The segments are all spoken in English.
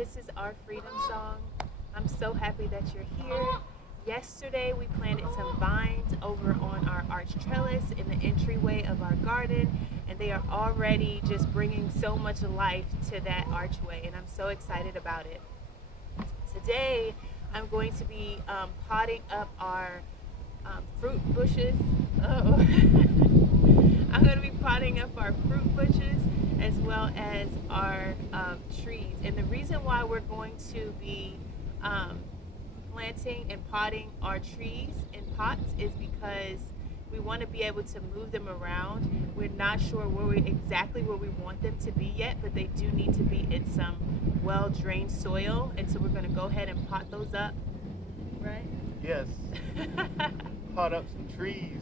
This is Our Freedom Song. I'm so happy that you're here. Yesterday, we planted some vines over on our arch trellis in the entryway of our garden, and they are already just bringing so much life to that archway, and I'm so excited about it. Today, I'm going to be potting up our fruit bushes. Oh, I'm going to be potting up our fruit bushes as well as our trees. And the reason why we're going to be planting and potting our trees in pots is because we want to be able to move them around. We're not sure exactly where we want them to be yet, but they do need to be in some well-drained soil. And so we're going to go ahead and pot those up, right? Yes. Pot up some trees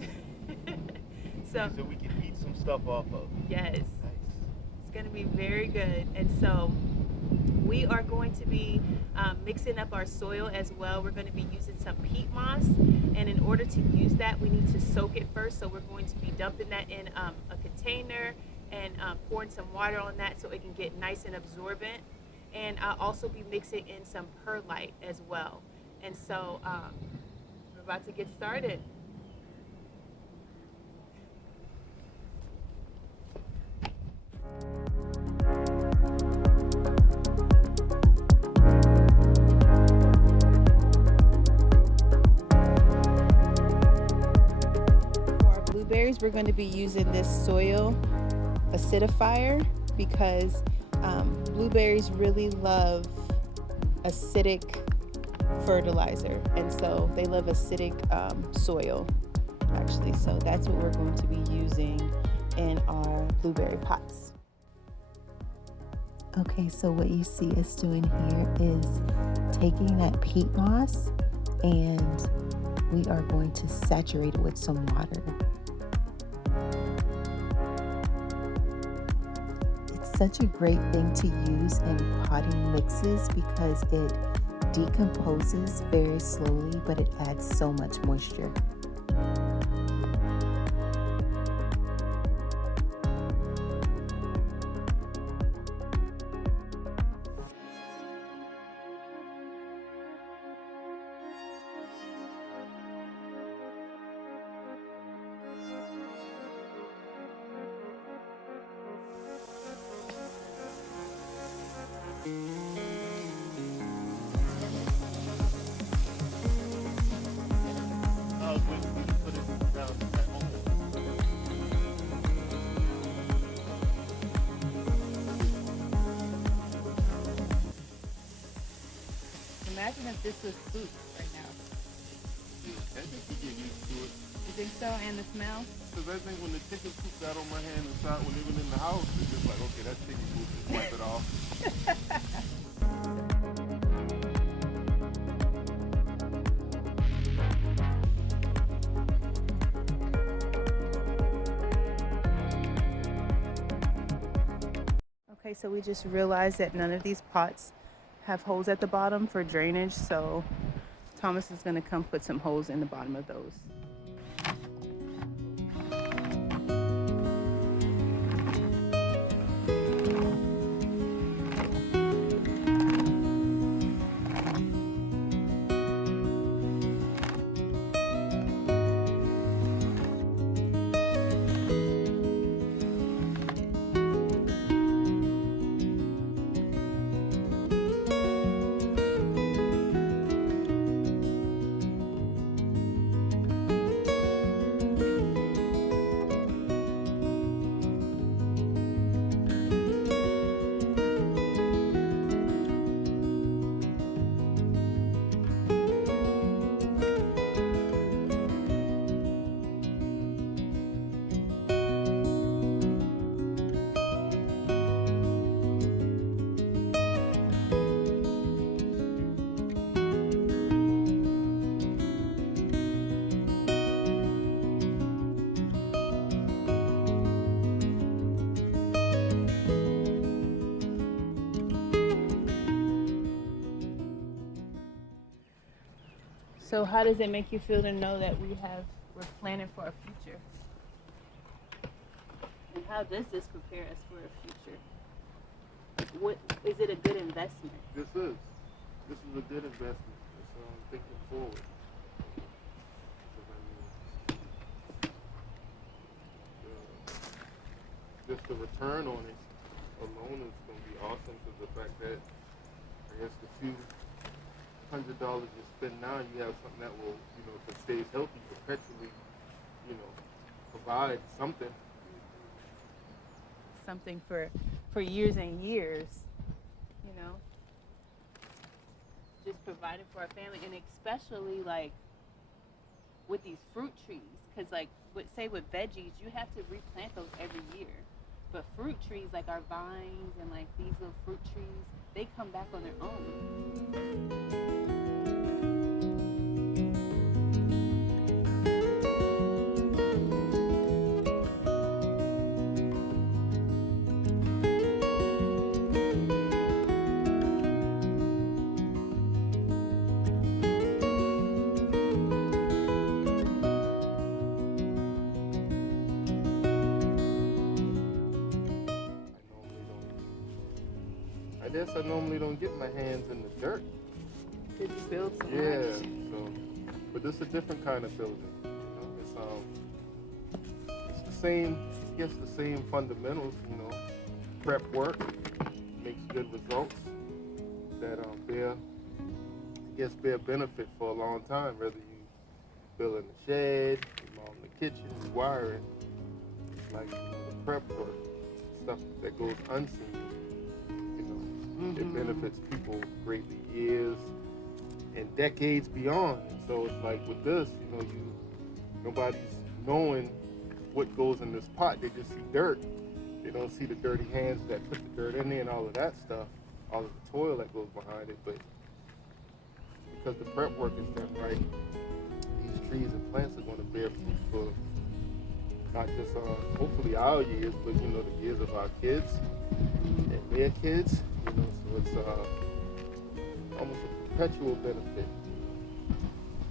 so we can eat some stuff off of. Yes. Nice. It's going to be very good. And so we are going to be mixing up our soil as well. We're going to be using some peat moss, and in order to use that, we need to soak it first. So we're going to be dumping that in a container and pouring some water on that so it can get nice and absorbent. And I'll also be mixing in some perlite as well. And so we're about to get started. Blueberries, we're going to be using this soil acidifier because blueberries really love acidic fertilizer, and so they love acidic soil actually. So that's what we're going to be using in our blueberry pots. Okay, so what you see us doing here is taking that peat moss and we are going to saturate it with some water. It's such a great thing to use in potting mixes because it decomposes very slowly, but it adds so much moisture. Imagine if this was soup right now. I think you get used to it. You think so? And the smell? Because I think when the chicken soup got on my hand inside when they went in the house, it's just like, okay, that's chicken soup, just wipe it off. Okay, so we just realized that none of these pots have holes at the bottom for drainage, so Thomas is going to come put some holes in the bottom of those. So how does it make you feel to know that we're planning for a future? And how does this prepare us for a future? what is it a good investment? This is a good investment. It's thinking forward. Because, I mean, just the return on it alone is going to be awesome. Because the fact that I guess the few $100 you spend now, you have something that will, if it stays healthy, perpetually, provide something. Something for years and years, just providing for our family, and especially like with these fruit trees, because like with veggies, you have to replant those every year, but fruit trees like our vines and like these little fruit trees, they come back on their own. I normally don't get my hands in the dirt. Did you build so Yeah, much? so, but this is a different kind of building. It's the same, I guess the same fundamentals. Prep work makes good results that bear benefit for a long time. Whether you building a shed, remodeling the kitchen, rewiring, like the prep work, stuff that goes unseen. It benefits people greatly years and decades beyond. And so it's like with this, nobody's knowing what goes in this pot. They just see dirt. They don't see the dirty hands that put the dirt in there and all of that stuff, all of the toil that goes behind it. But because the prep work is done right, these trees and plants are going to bear fruit for not just hopefully our years, but the years of our kids and their kids. So it's almost a perpetual benefit.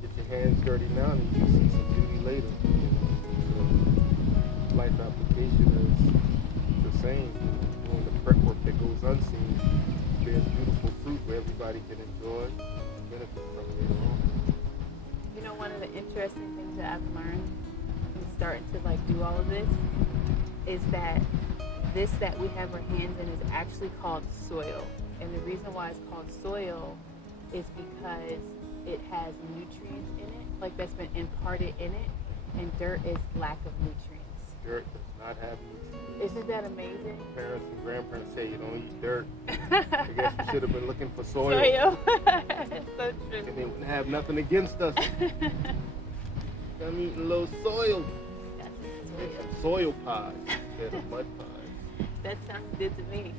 Get your hands dirty now and you see some beauty later. So life application is the same. Doing the prep work that goes unseen bears beautiful fruit where everybody can enjoy and benefit from later on. One of the interesting things that I've learned in starting to do all of this is that this that we have our hands in is actually called soil. And the reason why it's called soil is because it has nutrients in it, like that's been imparted in it, and dirt is lack of nutrients. Dirt does not have nutrients. Isn't that amazing? Parents and grandparents say you don't eat dirt. I guess you should have been looking for soil. Soil. It's so true. And they wouldn't have nothing against us. I'm eating a little soil. That's Soil pies instead of mud pies. That sounds good to me.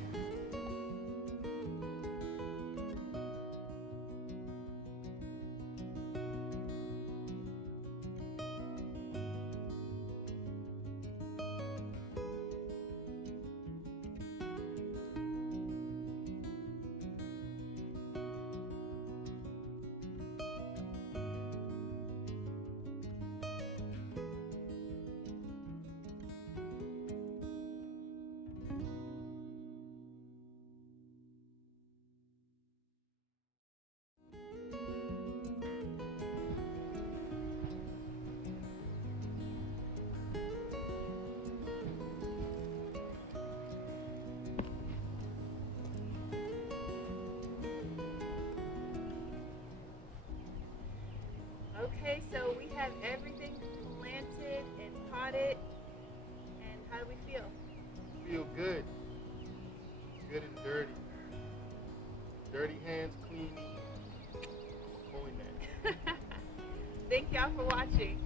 Okay, so we have everything planted and potted, and how do we feel? Feel good. Good and dirty. Dirty hands, clean. I'm going that. Thank y'all for watching.